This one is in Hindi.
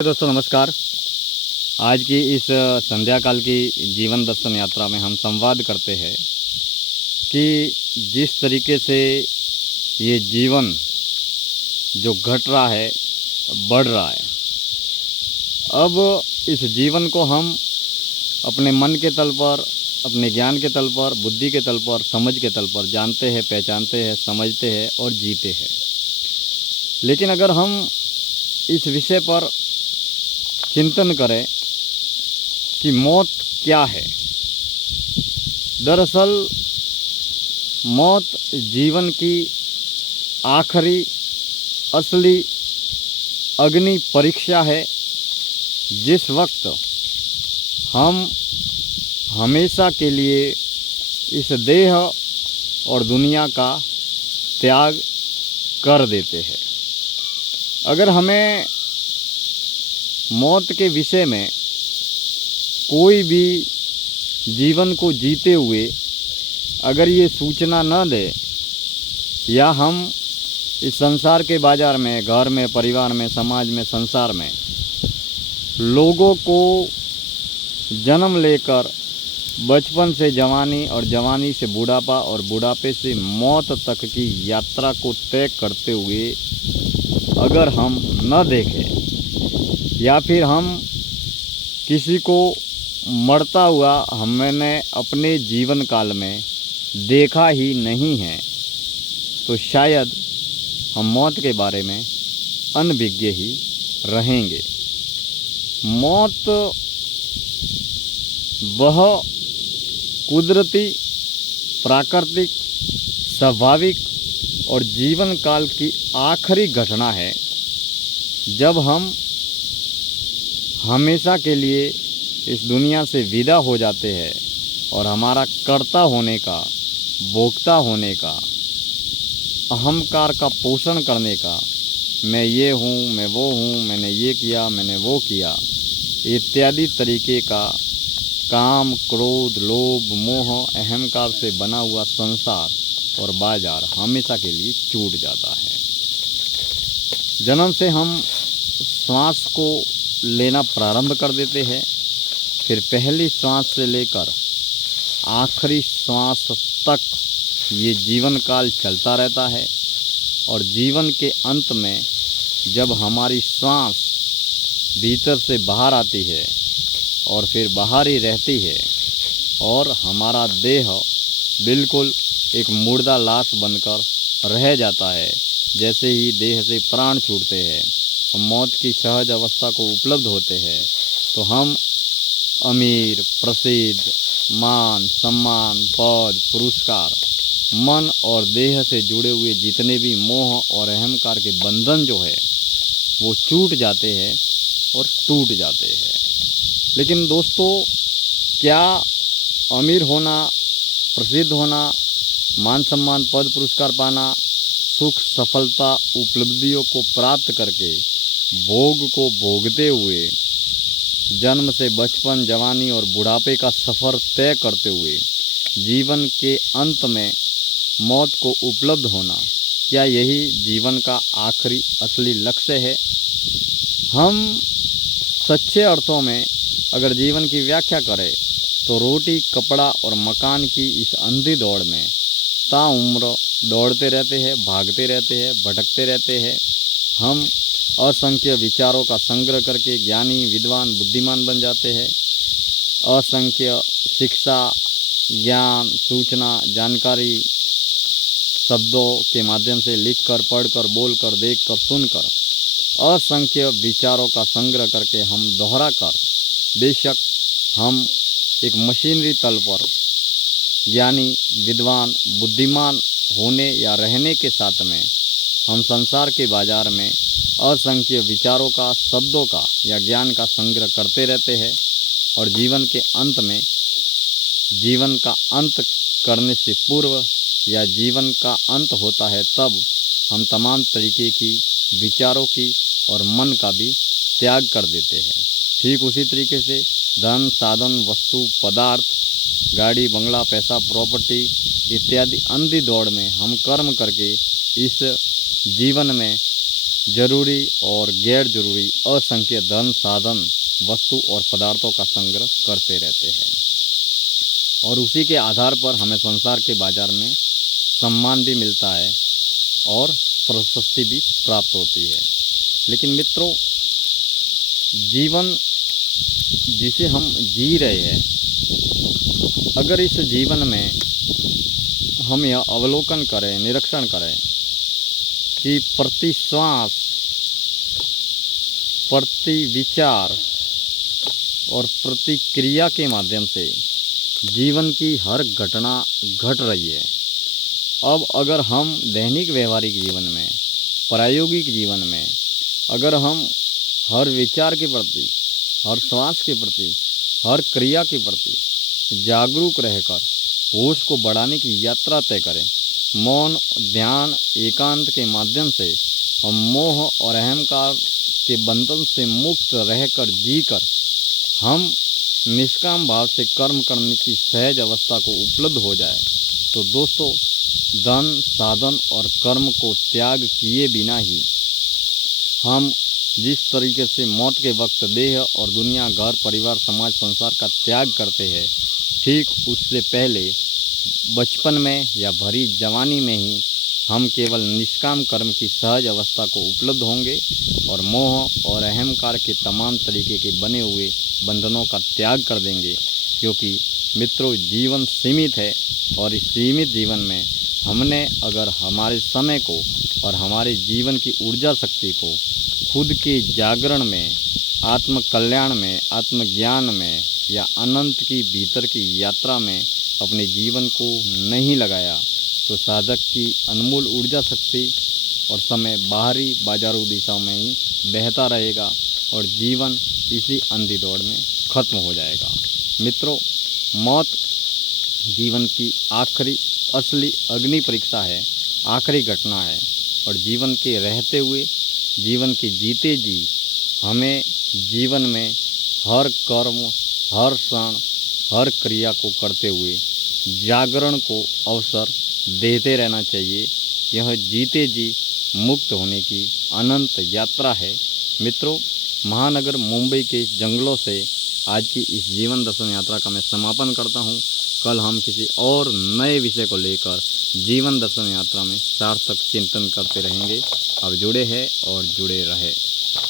दोस्तों नमस्कार। आज की इस संध्या काल की जीवन दर्शन यात्रा में हम संवाद करते हैं कि जिस तरीके से ये जीवन जो घट रहा है, बढ़ रहा है, अब इस जीवन को हम अपने मन के तल पर, अपने ज्ञान के तल पर, बुद्धि के तल पर, समझ के तल पर जानते हैं, पहचानते हैं, समझते हैं और जीते हैं। लेकिन अगर हम इस विषय पर चिंतन करें कि मौत क्या है, दरअसल मौत जीवन की आखिरी असली अग्नि परीक्षा है, जिस वक्त हम हमेशा के लिए इस देह और दुनिया का त्याग कर देते हैं। अगर हमें मौत के विषय में कोई भी जीवन को जीते हुए अगर ये सूचना न दे, या हम इस संसार के बाज़ार में, घर में, परिवार में, समाज में, संसार में लोगों को जन्म लेकर बचपन से जवानी और जवानी से बुढ़ापा और बुढ़ापे से मौत तक की यात्रा को तय करते हुए अगर हम न देखें, या फिर हम किसी को मरता हुआ हमने अपने जीवन काल में देखा ही नहीं है, तो शायद हम मौत के बारे में अनभिज्ञ ही रहेंगे। मौत वह कुदरती, प्राकृतिक, स्वाभाविक और जीवन काल की आखिरी घटना है, जब हम हमेशा के लिए इस दुनिया से विदा हो जाते हैं और हमारा कर्ता होने का, भोक्ता होने का, अहंकार का पोषण करने का, मैं ये हूँ, मैं वो हूँ, मैंने ये किया, मैंने वो किया, इत्यादि तरीके का काम, क्रोध, लोभ, मोह, अहंकार से बना हुआ संसार और बाजार हमेशा के लिए छूट जाता है। जन्म से हम श्वास को लेना प्रारंभ कर देते हैं, फिर पहली श्वास से लेकर आखिरी श्वास तक ये जीवन काल चलता रहता है। और जीवन के अंत में जब हमारी श्वास भीतर से बाहर आती है और फिर बाहर ही रहती है और हमारा देह बिल्कुल एक मुर्दा लाश बनकर रह जाता है, जैसे ही देह से प्राण छूटते हैं, मौत की सहज अवस्था को उपलब्ध होते हैं, तो हम अमीर, प्रसिद्ध, मान, सम्मान, पद, पुरस्कार, मन और देह से जुड़े हुए जितने भी मोह और अहंकार के बंधन जो है वो छूट जाते हैं और टूट जाते हैं। लेकिन दोस्तों, क्या अमीर होना, प्रसिद्ध होना, मान सम्मान, पद, पुरस्कार पाना, सुख, सफलता, उपलब्धियों को प्राप्त करके भोग को भोगते हुए जन्म से बचपन, जवानी और बुढ़ापे का सफ़र तय करते हुए जीवन के अंत में मौत को उपलब्ध होना, क्या यही जीवन का आखिरी असली लक्ष्य है? हम सच्चे अर्थों में अगर जीवन की व्याख्या करें तो रोटी, कपड़ा और मकान की इस अंधी दौड़ में ताउम्र दौड़ते रहते हैं, भागते रहते हैं, भटकते रहते हैं। हम असंख्य विचारों का संग्रह करके ज्ञानी, विद्वान, बुद्धिमान बन जाते हैं। असंख्य शिक्षा, ज्ञान, सूचना, जानकारी शब्दों के माध्यम से लिखकर, पढ़कर, बोलकर, देखकर, सुनकर असंख्य विचारों का संग्रह करके हम दोहरा कर, बेशक हम एक मशीनरी तल पर ज्ञानी, विद्वान, बुद्धिमान होने या रहने के साथ में हम संसार के बाज़ार में असंख्य विचारों का, शब्दों का या ज्ञान का संग्रह करते रहते हैं। और जीवन के अंत में, जीवन का अंत करने से पूर्व या जीवन का अंत होता है, तब हम तमाम तरीके की विचारों की और मन का भी त्याग कर देते हैं। ठीक उसी तरीके से धन, साधन, वस्तु, पदार्थ, गाड़ी, बंगला, पैसा, प्रॉपर्टी इत्यादि अंधी दौड़ में हम कर्म करके इस जीवन में जरूरी और गैर जरूरी असंख्य धन साधन वस्तु और पदार्थों का संग्रह करते रहते हैं और उसी के आधार पर हमें संसार के बाजार में सम्मान भी मिलता है और प्रशस्ति भी प्राप्त होती है। लेकिन मित्रों, जीवन जिसे हम जी रहे हैं, अगर इस जीवन में हम यह अवलोकन करें, निरीक्षण करें कि प्रति श्वास, प्रति विचार और प्रतिक्रिया के माध्यम से जीवन की हर घटना घट रही है। अब अगर हम दैनिक व्यवहारिक जीवन में, प्रायोगिक जीवन में अगर हम हर विचार के प्रति, हर श्वास के प्रति, हर क्रिया के प्रति जागरूक रहकर होश को बढ़ाने की यात्रा तय करें, मौन, ध्यान, एकांत के माध्यम से हम मोह और अहंकार के बंधन से मुक्त रहकर जीकर हम निष्काम भाव से कर्म करने की सहज अवस्था को उपलब्ध हो जाए, तो दोस्तों, धन, साधन और कर्म को त्याग किए बिना ही हम जिस तरीके से मौत के वक्त देह और दुनिया, घर, परिवार, समाज, संसार का त्याग करते हैं, ठीक उससे पहले बचपन में या भरी जवानी में ही हम केवल निष्काम कर्म की सहज अवस्था को उपलब्ध होंगे और मोह और अहंकार के तमाम तरीके के बने हुए बंधनों का त्याग कर देंगे। क्योंकि मित्रों, जीवन सीमित है और इस सीमित जीवन में हमने अगर हमारे समय को और हमारे जीवन की ऊर्जा शक्ति को खुद के जागरण में, आत्म कल्याण में, आत्मज्ञान में या अनंत की भीतर की यात्रा में अपने जीवन को नहीं लगाया, तो साधक की अनमोल ऊर्जा शक्ति और समय बाहरी बाजारू दिशाओं में ही बहता रहेगा और जीवन इसी अंधी दौड़ में खत्म हो जाएगा। मित्रों, मौत जीवन की आखिरी असली अग्नि परीक्षा है, आखिरी घटना है और जीवन के रहते हुए, जीवन के जीते जी हमें जीवन में हर कर्म, हर क्षण, हर क्रिया को करते हुए जागरण को अवसर देते रहना चाहिए। यह जीते जी मुक्त होने की अनंत यात्रा है। मित्रों, महानगर मुंबई के जंगलों से आज की इस जीवन दर्शन यात्रा का मैं समापन करता हूँ। कल हम किसी और नए विषय को लेकर जीवन दर्शन यात्रा में सार्थक चिंतन करते रहेंगे। अब जुड़े हैं और जुड़े रहे।